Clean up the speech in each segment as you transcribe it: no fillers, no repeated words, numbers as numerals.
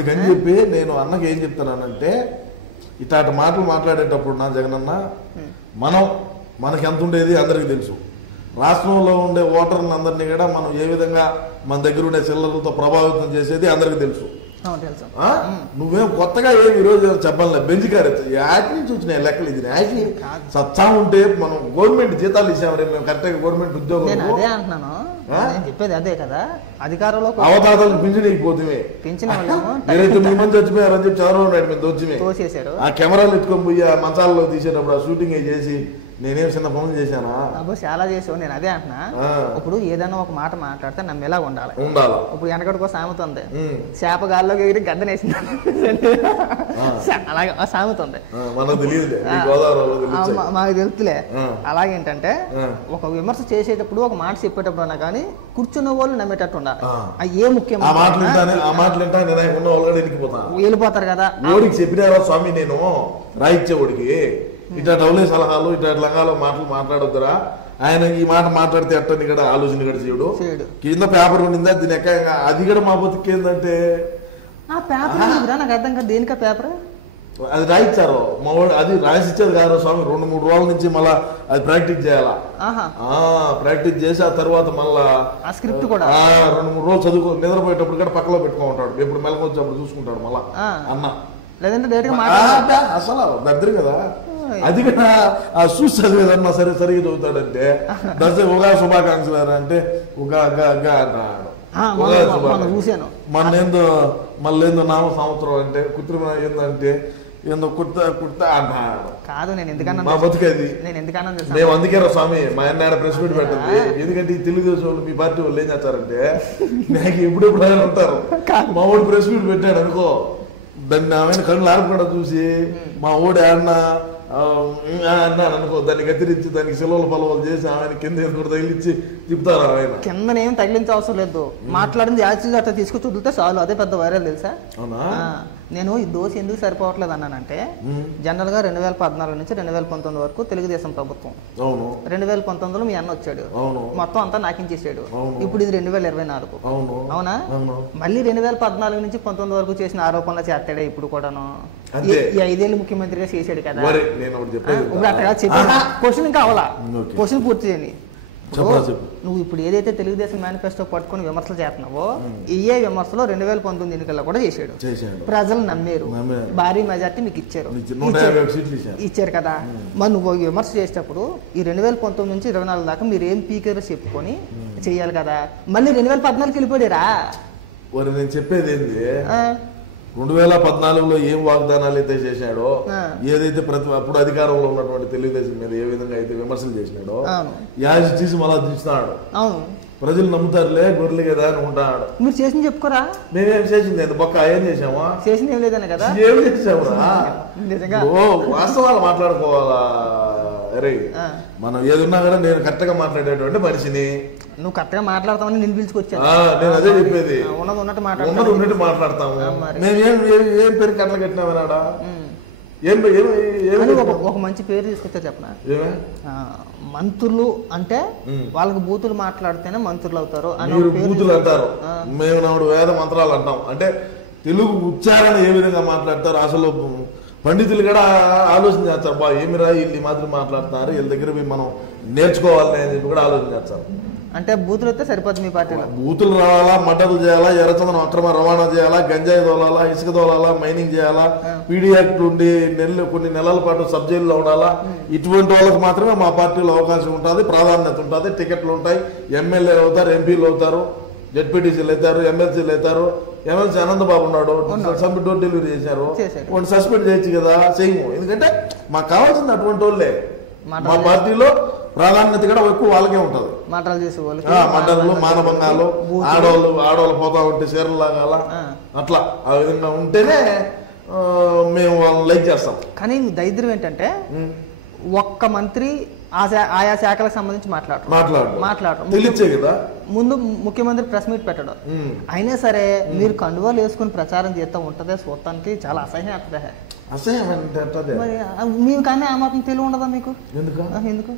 అందుకని చెప్పి నేను అన్నకి ఏం చెప్తానంటే ఇట్లాంటి మాటలు మాట్లాడేటప్పుడు నా జగనన్న మనకి ఎంత ఉండేది అందరికీ తెలుసు. రాష్ట్రంలో ఉండే ఓటర్లను అందరినీ కూడా మనం ఏ విధంగా మన దగ్గర ఉండే చిల్లరలతో ప్రభావితం చేసేది అందరికీ తెలుసు. నువ్వేం కొత్తగా ఏమి ఈరోజు చెప్పాలి బెంచ్ గారు యాటి నుంచి వచ్చినాయి లెక్కలు. ఇది యాటి సత్తా ఉంటే మనం గవర్నమెంట్ జీతాలు ఇచ్చాము మేము కరెక్ట్గా గవర్నమెంట్ ఉద్యోగం చెప్పేది అదే కదా. అధికారంలో అవతాతలు పింఛన్ ఇకపోతే పింఛన్ 29 మంది చచ్చిపోయారని చెప్పి చంద్రబాబు నాయుడు మీద వచ్చి ఆ కెమెరాలు ఎత్తుకొని పోయి ఆ మంచాలలో తీసేటప్పుడు ఆ షూటింగ్ చేసి నేనేం చిన్న పనులు చేశానా? అబ్బో చాలా చేసావు. నేను అదే అంటున్నా. ఇప్పుడు ఏదైనా ఒక మాట మాట్లాడితే నమ్మేలా ఉండాలి. ఇప్పుడు వెనకడికో సామెత ఉంది, చేప గాల్లోకి ఎగిరి గద్దనేసింది అలాగే సామెత ఉంది. మాకు తెలుతులే. అలాగేంటంటే ఒక విమర్శ చేసేటప్పుడు ఒక మాట చెప్పేటప్పుడు అన్నా కానీ కూర్చున్న వాళ్ళు నమ్మేటట్టు ఉండాలి. ఏ ముఖ్యం వెళ్ళిపోతారు కదా. ఓడికి చెప్పినారా స్వామి నేను రాయిచ్చే ఓడికి ఇట్లా డౌలే సలహాలు ఇట్లా లంగాలో మాటలు మాట్లాడొద్దురా, ఆయన ఈ మాట మాట్లాడితే అట్టని కూడా ఆలోచన కూడా చేయడు. కింద పేపర్ ఉండిందా దీని ఎక్క అది కూడా మా బతుకు ఏంటంటే నాకు అర్థం కాదు దేనికా పేపర్ అది రాయిచ్చారు మా వాడు. అది రాసిచ్చేది కాదు స్వామి, 2-3 రోజుల నుంచి మళ్ళా అది ప్రాక్టీస్ చేయాలా. ప్రాక్టీస్ చేసి ఆ తర్వాత మళ్ళా స్క్రిప్ట్ కూడా 2-3 రోజులు చదువుకో నిద్రపోయేటప్పుడు కూడా పక్కలో పెట్టుకుంటాడు. ఎప్పుడు మెలకు వచ్చి అప్పుడు చూసుకుంటాడు మళ్ళా అన్న. లేదంటే అసలు దద్దరు కదా అది కూడా చూసి చదివేదన్నా సరే సరిగ్గా చదువుతాడంటే ఉగాది శుభాకాంక్షలు అంటే చూశాను. మళ్ళేందో నామ సంవత్సరం అంటే కృత్రిమ ఏందంటే ఏందో కుర్తా అంటాడు కాదు. నేను ఎందుకన్నా మా బతుకది మేము అందుకే స్వామి మా అన్న ప్రెస్ మీట్ పెట్టండి. ఎందుకంటే ఈ తెలుగుదేశం వాళ్ళు మీ పార్టీ వాళ్ళు ఏం చేస్తారంటే నాకు ఎప్పుడెప్పుడు ఆయన ఉంటారు. మా వాడు ప్రెస్ మీట్ పెట్టాడు అనుకో, దాన్ని ఆమె కళ్ళు ఆరపడ చూసి మా ఓడి ఆడిన అన్నాను అనుకో, దాన్ని కత్తిరించి దానికి సెలవులు పొలవలు చేసి ఆయన కింద ఎందుకు తగిలిచ్చి తిప్పుతారు. ఆయన కింద ఏం తగిలించే అవసరం లేదు. మాట్లాడింది యాక్చువల్ అట్లా తీసుకొచ్చి వదిలితే చాలు, అదే పెద్ద వైరల్ తెలుసా. నేను ఈ దోశ ఎందుకు సరిపోవట్లేదు అన్నానంటే జనరల్ గా 2014 నుంచి 2019 వరకు తెలుగుదేశం ప్రభుత్వం, 2019లో మీ అన్న వచ్చాడు, మొత్తం అంతా నాకించేసాడు. ఇప్పుడు ఇది 2024. అవునా? మళ్ళీ 2014 నుంచి 19 వరకు చేసిన ఆరోపణలు చేస్తాడే ఇప్పుడు కూడాను. ఈ 5 ఏళ్ళు ముఖ్యమంత్రిగా చేశాడు కదా. ఇప్పుడు అట్లా చెప్పి క్వశ్చన్ ఇంకా అవలా, క్వశ్చన్ పూర్తి చేయండి. నువ్వు ఇప్పుడు ఏదైతే తెలుగుదేశం మేనిఫెస్టో పట్టుకుని విమర్శలు చేస్తున్నావో ఏ విమర్శలో 2019 ఎన్నికల్లో కూడా చేశాడు. ప్రజలు నమ్మారు, భారీ మెజార్టీ మీకు ఇచ్చారు కదా. మరి నువ్వు విమర్శ చేసేటప్పుడు ఈ 2019 నుంచి 2024 దాకా మీరు ఏం పీకారో చెప్పుకొని చెయ్యాలి కదా. మళ్ళీ 2014 వెళ్ళిపోయారా? నేను చెప్పేది ఏంది, 2014లో ఏం వాగ్దానాలు అయితే చేశాడో, ఏదైతే అప్పుడు అధికారంలో ఉన్నటువంటి తెలుగుదేశం మీద ఏ విధంగా అయితే విమర్శలు చేసినాడో యాజ్ తీసి మళ్ళా తీస్తున్నాడు. ప్రజలు నమ్ముతారులే గొర్రెలు కదా అని ఉంటాడు. మీరు చేసింది చెప్పుకోరా? మేమేం చేసింది ఎంత బొక్క ఏం చేసామా? చేసింది ఏం లేదనే కదా. ఏం చేసామురా? వాస్తవాలు మాట్లాడుకోవాలా. అరే మనం ఏదున్నా కూడా నేను కరెక్ట్ గా మాట్లాడేటువంటి మనిషిని. నువ్వు కరెక్ట్ గా మాట్లాడతామని నేను పిలుచుకొచ్చాను. నేను అదే చెప్పేది, ఉన్నట్టు మాట్లాడతాము. మేము ఏం పేరు కట్ల కట్టినామన్నాడా? ఒక మంచి పేరు తీసుకొచ్చా చెప్పనా? మంత్రులు అంటే వాళ్ళకి బూతులు మాట్లాడితేనే మంత్రులు అవుతారు అని బూతులు అంటారు. మేము నాడు వేద మంత్రాలు అంటాం. అంటే తెలుగు ఉచ్చారణ ఏ విధంగా మాట్లాడతారు అసలు పండితులు కూడా ఆలోచన చేస్తారు. బా ఏమిరా వీళ్ళు మాత్రం మాట్లాడుతున్నారు, వీళ్ళ దగ్గర మనం నేర్చుకోవాలని అని చెప్పి కూడా ఆలోచన చేస్తారు. అంటే బూతులు వస్తే సరిపోతుంది మీ పార్టీలో. బూతులు రావాలా, మటర్లు చేయాలా, ఎర్రచందనం అక్రమ రవాణా చేయాలా, గంజాయి తోలాలా, ఇసుక తోలాలా, మైనింగ్ చేయాలా, పీడీ యాక్ట్ ఉండి కొన్ని నెలల పాటు సబ్ జైల్లో ఉండాలా. ఇటువంటి వాళ్ళకి మాత్రమే మా పార్టీలో అవకాశం ఉంటుంది, ప్రాధాన్యత ఉంటుంది, టికెట్లు ఉంటాయి, ఎమ్మెల్యే అవుతారు, ఎంపీలు అవుతారు, జెడ్పీటీసీలు అవుతారు, ఎమ్మెల్సీలు అవుతారు. ఎమ్మెల్సీ అనంతబాబు ఉన్నాడు, డోర్ డెలివరీ చేశారు, వాళ్ళు సస్పెండ్ చేయొచ్చు కదా, చేయము. ఎందుకంటే మాకు కావాల్సింది అటువంటి వాళ్ళే. మా పార్టీలో ప్రాధాన్యత కూడా ఎక్కువ వాళ్ళకే ఉంటది. మంటలు, మానభంగాలు, ఆడవాళ్ళు పోతా ఉంటే చీరలు లాగాల, అట్లా ఆ విధంగా ఉంటేనే మేము వాళ్ళని లైక్ చేస్తాం. కానీ దరిద్రం ఏంటంటే ఒక్క మంత్రి ఆయా శాఖలకు సంబంధించి మాట్లాడరు. కదా ముందు ముఖ్యమంత్రి ప్రెస్ మీట్ పెట్టడం. అయినా సరే మీరు కండువాలు వేసుకుని ప్రచారం చేస్తూ ఉంటదే చూడటానికి చాలా అసహ్యం అవుతుంది. అసహ్యం అంటే మీకు కానీ ఆ మాత్రం తెలివి ఉండదా మీకు? ఎందుకు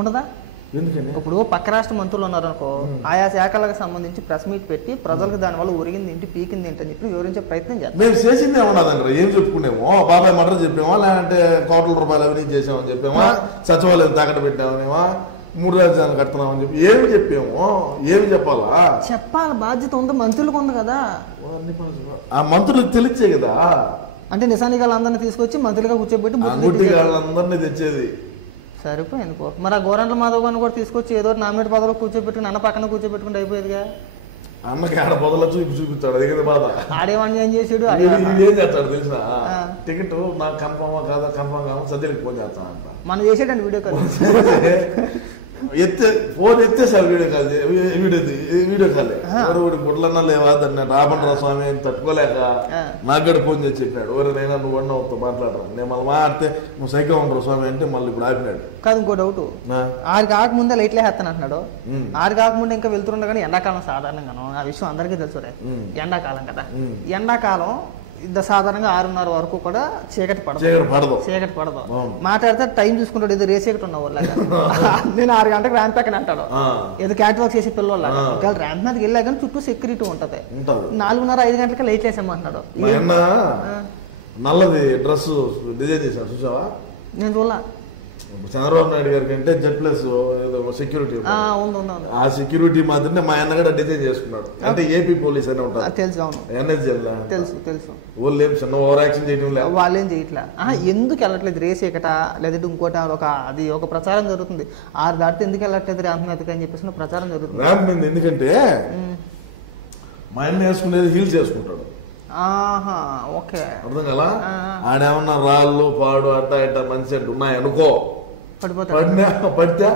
ఉండదా? ఎందుకని ఇప్పుడు పక్క రాష్ట్ర మంత్రులు ఉన్నారనుకో, ఆయా శాఖలకు సంబంధించి ప్రెస్ మీట్ పెట్టి ప్రజలకు దానివల్ల ఒరిగింది ఏంటి పీకింది ఏంటి అని చెప్పి వివరించే ప్రయత్నం చేస్తారు. మేము చేసింది ఏమన్నదండి, ఏం చెప్పుకునేమో బాబాయ్ మర్డర్ చెప్పామా, లేదంటే కోట్ల రూపాయలు అవినీతి చేసామని చెప్పామా, సచివాలయం తాకట్టు పెట్టామనేమా, 3 రాజధానులు కడుతున్నామని చెప్పి ఏమి చెప్పాము, ఏమి చెప్పాలా? చెప్పాలి, బాధ్యత ఉంది, మంత్రులకు ఉంది కదా. ఆ మంత్రులకు తెలిసే కదా. అంటే నిజానికి వాళ్ళందరినీ తీసుకొచ్చి మంత్రులుగా కూర్చోబెట్టి వాళ్ళందరినీ తెచ్చేది సరిపోయింది పో. మరి ఆ గోరంట్ల మాధవ్ గారిని కూడా తీసుకొచ్చి ఏదో నామినేట్ పదవిలో కూర్చోబెట్టుకుని అన్న పక్కన కూర్చోబెట్టుకుంటే అయిపోయేదిగా. అన్నకి ఆడ బదులు చూపిస్తాడు, అది కదా బాధ. ఆడేమని ఏం చేసాడు, ఏం చేస్తాడు తెలిసిన టికెట్ నాకు కన్ఫర్మా కాదా, కన్ఫర్మ్ కాదు సజ్జలకి ఫోన్ చేస్తానంట. మనం చేసేటండి వీడియో కాల్, ఫోన్ ఎత్తేసారు వీడియో కాలే గుడ్లన్నా లేవా దాన్ని రాబండ్రా స్వామి అని తట్టుకోలేక నాకు కూడా ఫోన్ చేసి చెప్పాడు, ఎవరైనా నువ్వు అన్నవుతో మాట్లాడరా, నేను మళ్ళీ మాట్లాడితే నువ్వు సైకో ఉండరు స్వామి అంటే మళ్ళీ ఇప్పుడు ఆపినాడు. కాదు ఇంకో డౌట్, ఆరు కాకముందే లైట్లే వేస్తాను అంటున్నాడు. ఆరు కాకముందే ఇంకా వెళ్తుండే కానీ ఎండాకాలం సాధారణంగాను, ఆ విషయం అందరికీ తెలుసు రే, ఎండాకాలం కదా, ఎండాకాలం సాధారణంగా 6:30 వరకు కూడా చీకటి పడదు. మాట్లాడితే టైం చూసుకుంటాడు, ఏదో రేసీకటి ఉన్న వాళ్ళ నేను 6 గంటలకు ర్యాంప్ ఎక్కని అంటాడు, ఏదో క్యాట్ వాక్ చేసి పిల్లల ఒకవేళ ర్యాంప్ మీదకి వెళ్ళా కానీ చుట్టూ సెక్యూరిటీ ఉంటది. 4:30-5 గంటలకి లైట్ వేసామంటున్నాడు. నల్లది డ్రెస్ డిజైన్ చేశారు చూసావా? నేను చూడలా. చంద్రబాబు నాయుడు గారికి అంటే Z+ సెక్యూరిటీ, ఆ సెక్యూరిటీ మాత్రమే మా అన్న కూడా డిజైన్ చేసుకున్నాడు. అంటే ఏపీ పోలీస్ అని ఉంటారు, తెలుసు, తెలుసు. వాళ్ళు ఏం చిన్న ఓవర్ యాక్షన్ చేయడం లేదు, వాళ్ళేం చేయట్లా. ఎందుకు వెళ్ళట్లేదు రేస్ ఎక్కట, లేదంటే ఇంకోటి ఒక ప్రచారం జరుగుతుంది, 6 దాటితే ఎందుకు వెళ్ళట్లేదు ర్యాంప్ మీదకి అని చెప్పేసి ప్రచారం జరుగుతుంది. ర్యాంప్ మీద ఎందుకంటే మా అన్న వేసుకునేది హీల్స్ వేసుకుంటాడు. ఓకే, అర్థం కదా. ఆడేమన్నా రాళ్ళు పాడు అట్ట ఇట్ట మంచి ఉన్నాయనుకో పడితే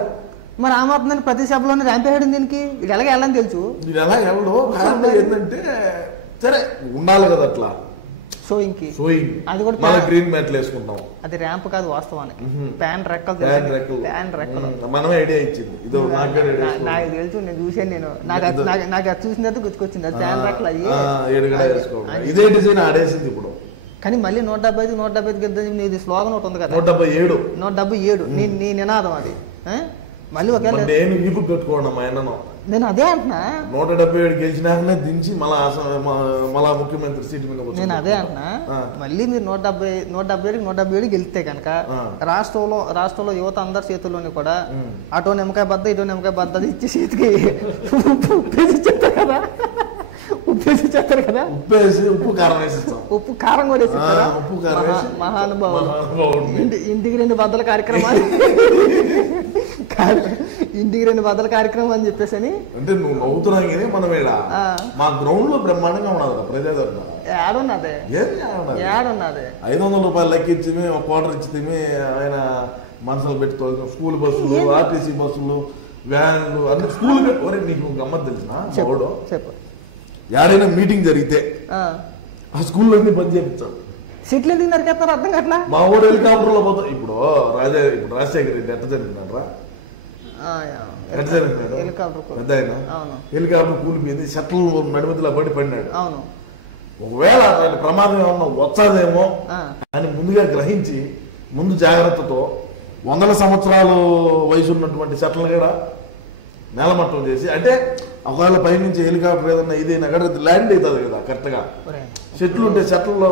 మరి ఆ మాత్రం ప్రతి సభలోనే ర్యాంప్ వేయడం దీనికి, ఇది ఎలాగ వెళ్ళని తెలుసు, ఇది ఎలా వెళ్ళడు. ఏంటంటే సరే ఉండాలి కదా అట్లా షోయింగ్ అది కూడా గ్రీన్ మ్యాట్లు వేసుకుంటాం, అది ర్యాంప్ కాదు వాస్తవానికి, ప్యాన్ రెక్కలు మనమే ఐడియా ఇచ్చింది. ఇది నాకు తెలుసు, నేను చూసాను, నాకు అది చూసిన తర్వాత గుర్తుకొచ్చింది, అది ప్యాన్ రెక్కలు అయ్యి ఇదే డిజైన్ ఆడేసింది ఇప్పుడు. కానీ మళ్ళీ 175 గెలుద్దాం నీది స్లోగన్ ఒకటి ఉంది కదా, 177 నీ నినాదం అది. మళ్ళీ ఒకవేళ పెట్టుకోండి మా అన్నను, నేను అదే అంటున్నా, 177 గెలిచినాకనే దించి మళ్ళా ముఖ్యమంత్రి సీట్ మీద. నేను అదే అంటున్నా, మళ్ళీ మీరు 177 గెలిస్తే కనుక రాష్ట్రంలో యువత అందరి చేతుల్లోని కూడా అటో నిమ్మకాయ బద్ద ఇటో నిమ్మకాయ బద్ద ఇచ్చి చేతికి చెప్తారు కదా, ఉప్పేసి చెప్తారు కదా, ఉప్పు కారం వేసిస్తాం, ఉప్పు కారం కూడా వేసిస్తారా? మహానుభావుడు. ఇంటికి 2 బద్దల కార్యక్రమాలు, ఇంటికి 2 బద్దల కార్యక్రమం అని చెప్పేసి అని. అంటే నువ్వు నవ్వుతున్నావు కానీ మనం మా గ్రౌండ్ లో బ్రహ్మాండంగా ఉన్నది ప్రజాదరణ. ఏడున్నది 500 రూపాయలు లెక్కించి ఒక క్వార్టర్ ఇచ్చి ఆయన మనసులు పెట్టి తోలుతాం. స్కూల్ బస్సులు, ఆర్టీసీ బస్సులు, వ్యాన్లు అన్ని స్కూల్. నీకు గమ్మత్ తెలిసిన చెప్పు, ఎక్కడైనా మీటింగ్ జరిగితే ఆ స్కూల్లో బంద్ చేయించాడు. సీట్లు ఎందుకు నరికేస్తారు అర్థం కావట్లా. మా ఊరు హెలికాప్టర్ లో పోతాం. ఇప్పుడు రాజశేఖర్ రెడ్డి ఎట్ట జరిగినారా, హెలికాప్టర్ కూలిపోయింది, షట్టలు నడిమతిలో పడినాడు. ఒకవేళ అట్లాంటి ప్రమాదం ఏమన్నా వచ్చాదేమో అని ముందుగా గ్రహించి ముందు జాగ్రత్తతో 100 సంవత్సరాలు వయసు ఉన్నటువంటి షట్టలు కూడా నేలమట్టం చేసి, అంటే ఒకవేళ పైనుంచి హెలికాప్టర్ ఏదన్నా ఇదైనా కూడా ల్యాండ్ అవుతుంది కదా కరెక్ట్ గా. చెట్లు ఉంటే చెట్లలో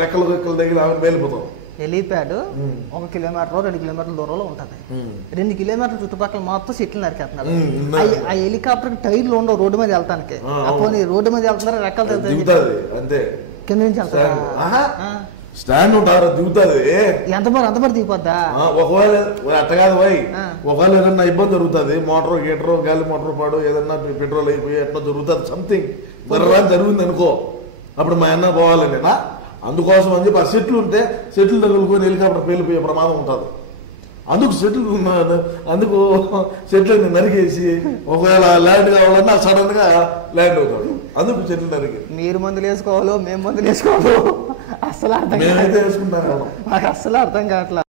రెక్కలు దగ్గర వెళ్ళిపోతాం. హెలీప్యాడ్ 1 కిలోమీటర్ 2 కిలోమీటర్ల దూరంలో ఉంటుంది. 2 కిలోమీటర్ల చుట్టుపక్కల మొత్తం చెట్లు నరికేస్తున్నారు. ఆ హెలికాప్టర్ టైర్లు ఉండవు రోడ్డు మీద వెళ్తానికి. అప్పుడు రోడ్డు మీద వెళ్తున్నారు, రెక్కలు అంతే, కింద నుంచి వెళ్తారు, స్టాండ్ ఉంటారు, దిగుతుంది. ఎంతమంది దిగిపోద్దా? ఒకవేళ అట్ట కాదు పోయి, ఒకవేళ ఏదన్నా ఇబ్బంది జరుగుతుంది, మోటార్ గీటరు గాలి మోటార్ పాడు ఏదన్నా పెట్రోల్ అయిపోయి ఎట్లా జరుగుతుంది, సంథింగ్ జరిగింది అనుకో, అప్పుడు మా అన్న పోవాలి నేనా. అందుకోసం అని చెప్పి ఆ సెట్లు ఉంటే సెట్లు తగులుకొని హెలికాప్టర్ పేలిపోయే ప్రమాదం ఉంటుంది. అందుకు సెట్లని నరికేసి ఒకవేళ ల్యాండ్ కావాలన్నా సడన్ గా ల్యాండ్ అవుతాడు. అందుకు చెట్లు నరికి మీరు మందులు వేసుకోవాలో మేము మందులు వేసుకోవాలో అసలు అర్థం కావట్లేదు.